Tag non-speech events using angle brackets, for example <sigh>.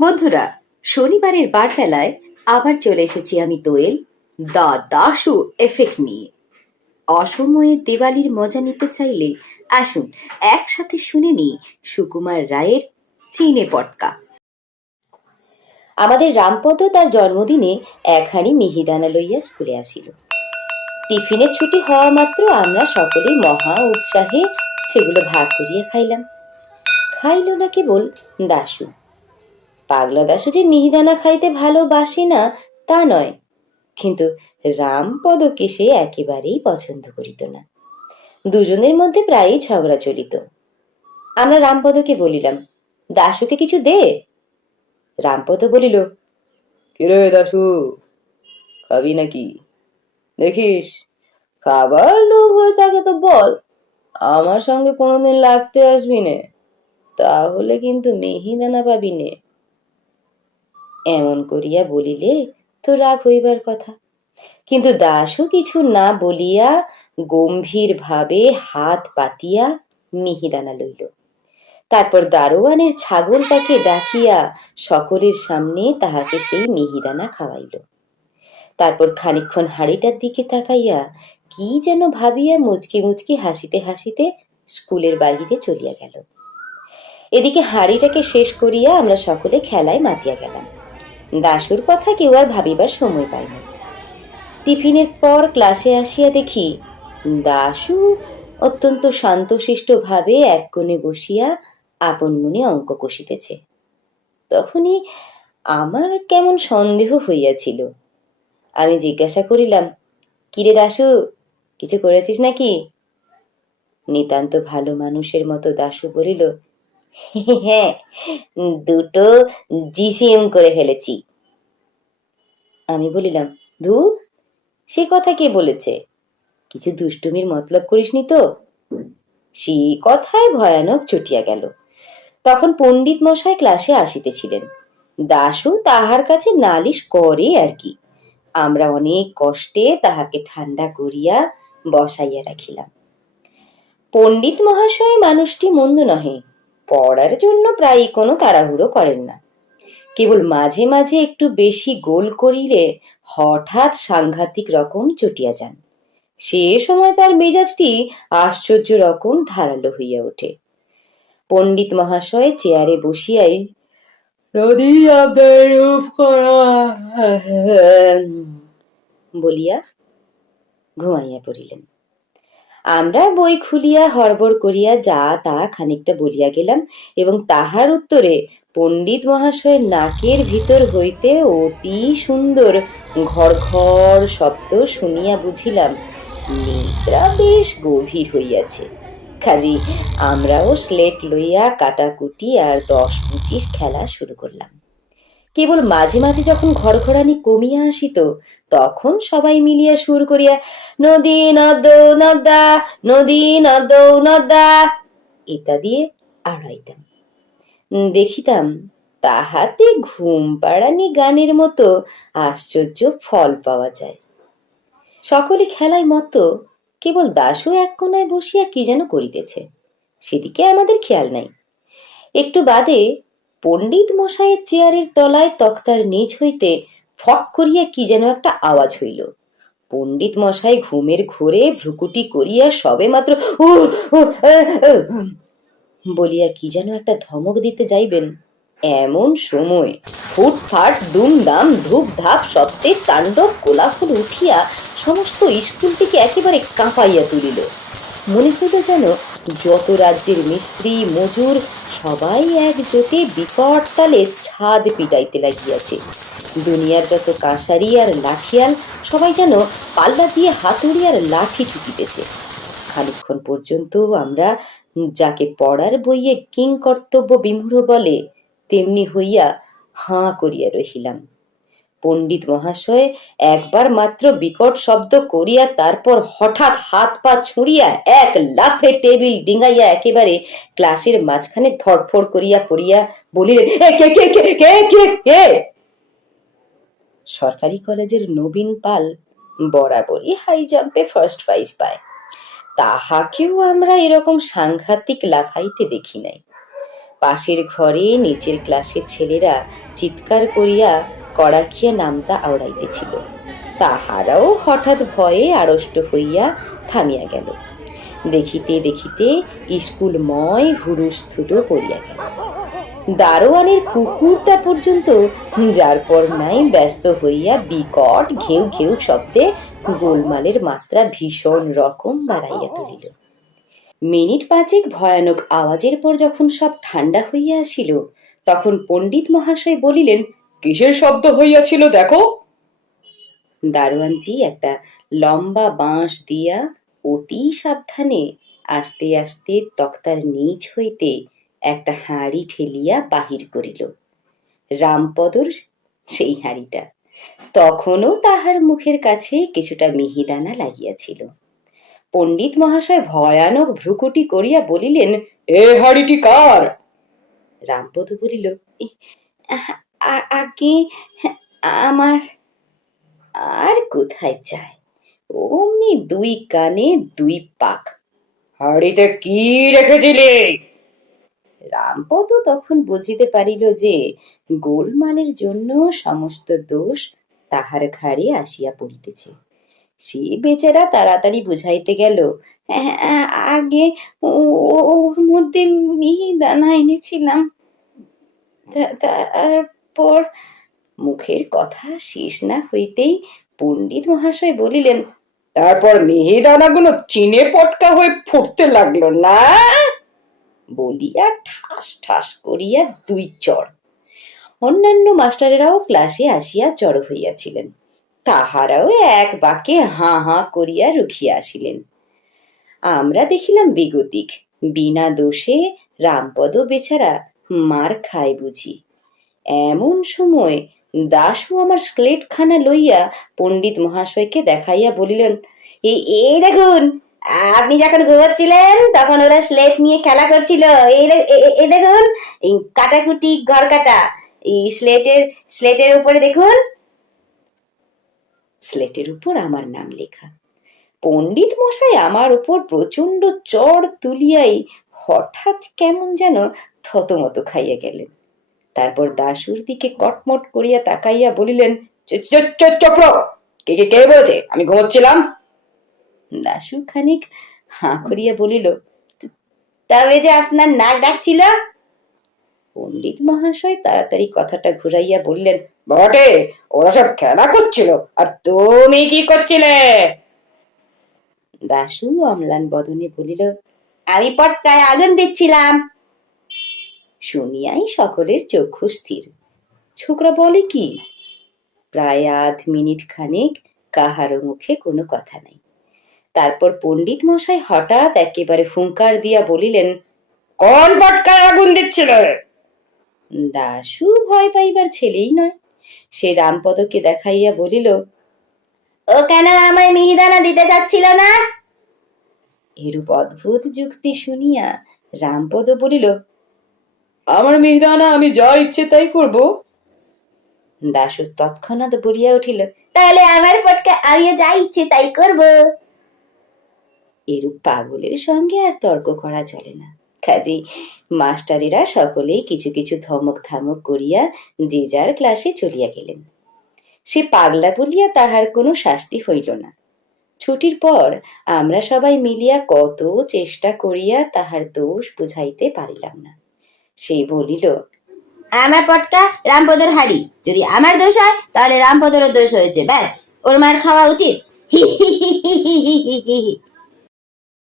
বন্ধুরা, শনিবারের বারবেলায় আবার চলে এসেছি আমি দোয়েল, দা দাসু এফেক্ট নিয়ে। অসময়ে দেওয়ালির মজা নিতে চাইলে আসুন, একসাথে শুনে নিই সুকুমার রায়ের চিনে পটকা। আমাদের রামপদ তার জন্মদিনে একহানি মিহিদানা লইয়া স্কুলে আসিল। টিফিনের ছুটি হওয়া মাত্র আমরা সকলে মহা উৎসাহে সেগুলো ভাগ করিয়া খাইলাম। খাইল না কেবল দাসু পাগলা দাসু যে মিহিদানা খাইতে ভালোবাসে না, তা নয়। কিন্তু রামপদকে সে একেবারেই পছন্দ করিত না। দুজনের মধ্যে প্রায়ই ঝগড়া চলিত। আমরা রামপদকে বলিলাম, দাশুকে কিছু দে। রামপদ বলিল, কিরে দাশু, খাবি নাকি? দেখিস, খাবার লোভ হয়ে থাকে তো বল, আমার সঙ্গে কোনোদিন লাগতে আসবি নে। তাহলে কিন্তু মিহিদানা পাবি নে। এমন করিয়া বলিলে তো রাগ হইবার কথা। কিন্তু দাসও কিছু না বলিয়া গম্ভীর ভাবে হাত পাতিয়া মিহিদানা লইল। তারপর দারোয়ানের ছাগলটাকে ডাকিয়া সকলের সামনে তাহাকে সেই মিহিদানা খাওয়াইল। তারপর খানিকক্ষণ হাড়িটার দিকে তাকাইয়া কি যেন ভাবিয়া মুচকি মুচকি হাসিতে হাসিতে স্কুলের বাহিরে চলিয়া গেল। এদিকে হাড়িটাকে শেষ করিয়া আমরা সকলে খেলায় মাতিয়া গেলাম। দাশুর কথা কেউ আর ভাবিবার সময় পাই না। টিফিনের পর ক্লাসে আসিয়া দেখি, দাশু অত্যন্ত শান্তশিষ্ট ভাবে এক কোণে বসিয়া আপন মনে অঙ্ক কষিতেছে। তখনই আমার কেমন সন্দেহ হইয়াছিল। আমি জিজ্ঞাসা করিলাম, কিরে দাশু, কিছু করেছিস নাকি? নিতান্ত ভালো মানুষের মতো দাশু বলিল হ্যাঁ <laughs> দুটো জিসিএম করে ফেলেছি। আমি বলিলাম, ধুর, সে কথা কে বলেছে? কিছু দুষ্টুমির মতলব করিসনি তো? সে কথায় ভয়ানক চটিয়া গেল। তখন পণ্ডিত মশাই ক্লাসে আসিতেছিলেন। দাশু তাহার কাছে নালিশ করে আর কি। আমরা অনেক কষ্টে তাহাকে ঠান্ডা করিয়া বসাইয়া রাখিলাম। পণ্ডিত মহাশয় মানুষটি মন্দ নহে। পড়ার জন্য প্রায় কোনো তাড়াহুড়ো করেন না। কেবল মাঝে মাঝে একটু বেশি গোল করিলে হঠাৎ সাংঘাতিক রকম চটিয়া যান। সে সময় তার মেজাজটি আশ্চর্য রকম ধারালো হইয়া ওঠে। পণ্ডিত মহাশয় চেয়ারে বসিয়াই বলিয়া ঘুমাইয়া পড়িলেন। আমরা বই খুলিয়া হড়বড় করিয়া যা তা খানিকটা বলিয়া গেলাম এবং তাহার উত্তরে পণ্ডিত মহাশয়ের নাকের ভিতর হইতে অতি সুন্দর ঘর ঘর শব্দ শুনিয়া বুঝিলাম, নিদ্রা বেশ গভীর হইয়াছে। কাজী আমরাও স্লেট লইয়া কাটাকুটি আর দশ পঁচিশ খেলা শুরু করলাম। কেবল মাঝে মাঝে যখন ঘরঘরানি কমিয়া আসিত, তখন সবাই মিলিয়া সুর করিয়া, নদী, নদ, নদা, নদী, নদ, নদা। ইত্যাদি আড়াইতাম। দেখিতাম তাহাতে ঘুম পাড়ানি গানের মতো আশ্চর্য ফল পাওয়া যায়। সকলে খেলায় মতো কেবল দাসও এক কোনায় বসিয়া কি যেন করিতেছে, সেদিকে আমাদের খেয়াল নাই। একটু বাদে পণ্ডিত মশাইয়ের চেয়ারের তলায় তক্তার নিচ হইতে ফট করিয়া কি যেন একটা আওয়াজ হইল। পণ্ডিত মশাই ঘুমের ঘোরে ভ্রুকুটি করিয়া সবে মাত্র বলিয়া কি যেন একটা ধমক দিতে যাইবেন। এমন সময় ফুটফাট, দুমদাম ধূপ ধাপ শব্দে তাণ্ডব কোলাফুল উঠিয়া সমস্ত স্কুলটিকে একেবারে কাঁপাইয়া তুলিল। মনে হইল যেন যত রাজ্যের মিস্ত্রি, মজুর, সবাই একজোটে বিকট তালে ছাদ পিটাইতে লাগিয়াছে। দুনিয়ার যত কাঁসারি আর লাঠিয়াল, সবাই যেন পাল্লা দিয়ে হাতুড়ি আর লাঠি ঠুকিতেছে। খানিকক্ষণ পর্যন্ত আমরা যাকে পড়ার বইয়ে কিং কর্তব্য বিমূঢ় বলে, তেমনি হইয়া হাঁ করিয়া রহিলাম। পণ্ডিত মহাশয় একবার মাত্র বিকট শব্দ করিয়া তারপর হঠাৎ হাত পা ছুঁড়িয়া এক লাফে টেবিল ডিঙ্গাইয়া একেবারে ক্লাসের মাঝখানে ধরফড় করিয়া পড়িয়া বলিলেন সরকারি কলেজের নবীন পাল বরাবরই হাই জাম্পে ফার্স্ট প্রাইজ পায়। তাহাকেও আমরা এরকম সাংঘাতিক লাফাইতে দেখি নাই। পাশের ঘরে, নিচের ক্লাসের ছেলেরা চিৎকার করিয়া কড়াখিয়া নামতা আওড়াইতেছিল। তাহারাও হঠাৎ ভয়ে আড়ষ্ট হইয়া থামিয়া গেল। দেখিতে দেখিতে স্কুলময় হুরুস্থুটো পড়িয়া গেল। দারোয়ানের কুকুরটা পর্যন্ত যার পর নাই ব্যস্ত হইয়া বিকট ঘেউ ঘেউ শব্দে গোলমালের মাত্রা ভীষণ রকম বাড়াইয়া তুলিল। মিনিট পাঁচেক ভয়ানক আওয়াজের পর যখন সব ঠান্ডা হইয়া আসিল, তখন পণ্ডিত মহাশয় বলিলেন কিসের শব্দ হইয়াছিল দেখো? দারোয়ানজি একটা লম্বা বাঁশ দিয়া অতি সাবধানে আস্তে আস্তে তক্তার নিচ হইতে একটা হাঁড়ি ঠেলিয়া বাহির করিল। রামপদর সেই হাঁড়িটা। তখনও তাহার মুখের কাছে কিছুটা মিহিদানা লাগিয়াছিল। পণ্ডিত মহাশয় ভয়ানক ভ্রুকুটি করিয়া বলিলেন এ হাড়িটি কার? রামপদ বলিল "এ, আ- আ- আগে আমার আর কোথায় যায়? অমনি দুই কানে দুই পাক। হাড়িতে কি রেখেছিলি? রামপদ তখন বুঝিতে পারিল যে গোলমালের জন্য সমস্ত দোষ তাহার ঘাড়ে আসিয়া পড়িতেছে। সে বেচারা তাড়াতাড়ি বুঝাইতে গেল "আ- আ- আগে ওর মধ্যে মিহিদানা এনেছিলাম। তা- তারপর মুখের কথা শেষ না হইতেই পণ্ডিত মহাশয় বলিলেন, তারপর মিহিদানাগুলো চিনে পটকা হয়ে ফুটতে লাগল না? বলিয়া ঠাস ঠাস করিয়া দুই চড় অন্যান্য মাস্টারেরাও ক্লাসে আসিয়া জড়ো হইয়াছিলেন। তাহারাও এক বাকে হাঁ হাঁ করিয়া রুখিয়া আসিলেন। আমরা দেখিলাম বেগতিক, বিনা দোষে রামপদ বেচারা মার খায় বুঝি। এমন সময় দাশু আমার স্লেটখানা লইয়া পণ্ডিত মহাশয়কে দেখাইয়া বলিলেন "এই- দেখুন, আপনি যখন ঘুমাচ্ছিলেন তখন ওরা স্লেট নিয়ে খেলা করছিল। এই দেখুন কাটাকুটি ঘর কাটা। এই স্লেটের স্লেটের উপরে দেখুন। স্লেটের উপর আমার নাম লেখা। পণ্ডিত মশাই আমার উপর প্রচণ্ড চড় তুলিয়াই হঠাৎ কেমন যেন থতমত খাইয়া গেলেন। তারপর দাশুর দিকে কটমট করিয়া তাকাইয়া বলিলেন চক্র কে কে কে বলছে? আমি ঘুমোচ্ছিলাম। দাশু খানিক হাঁ করিয়া বলিল তবে যে আপনার নাক ডাকছিল? পণ্ডিত মহাশয় তাড়াতাড়ি কথাটা ঘুরাইয়া বললেন, বটে, ওরা সব খেলা করছিল, আর তুমি কি করছিলে? দাশু অম্লান বদনে বলিল, আমি পটকায় আগুন দিচ্ছিলাম। শুনিয়াই সকলের চক্ষু স্থির। ছোকরা বলে কি? প্রায় আধ মিনিট খানেক কাহারও মুখে কোনো কথা নাই। তারপর পণ্ডিত মশাই হঠাৎ একেবারে হুঙ্কার দিয়া বলিলেন কোন পটকায় আগুন দিচ্ছিল? দাশু ভয় পাইবার ছেলেই নয়। সে রামপদকে দেখাইয়া বলিল ও কেন আমায় মিহিদানা দিতে চাচ্ছিল না? এরূপ অদ্ভুত যুক্তি শুনিয়া রামপদ বলিল আমার মিহিদানা, আমি যা ইচ্ছে তাই করব। দাশু তৎক্ষণাৎ বলিয়া উঠিল, তাহলে আমার পটকা আমি যা ইচ্ছে তাই করব। এরূপ পাগলের সঙ্গে আর তর্ক করা চলে না। কাজেই মাস্টারেরা সকলেই কিছু কিছু ধমক থামক করিয়া যে যার ক্লাসে চলিয়া গেলেন। সে পাগলা বলিয়া তাহার কোনো শাস্তি হইল না। ছুটির পর আমরা সবাই মিলিয়া কত চেষ্টা করিয়া তাহার দোষ বুঝাইতে পারিলাম না। সে বলিল, আমার পটকা রামপদর হাড়ি। যদি আমার দোষ হয়, তাহলে রামপদরও দোষ হয়েছে, ব্যাস। ওর মার খাওয়া উচিত। <laughs>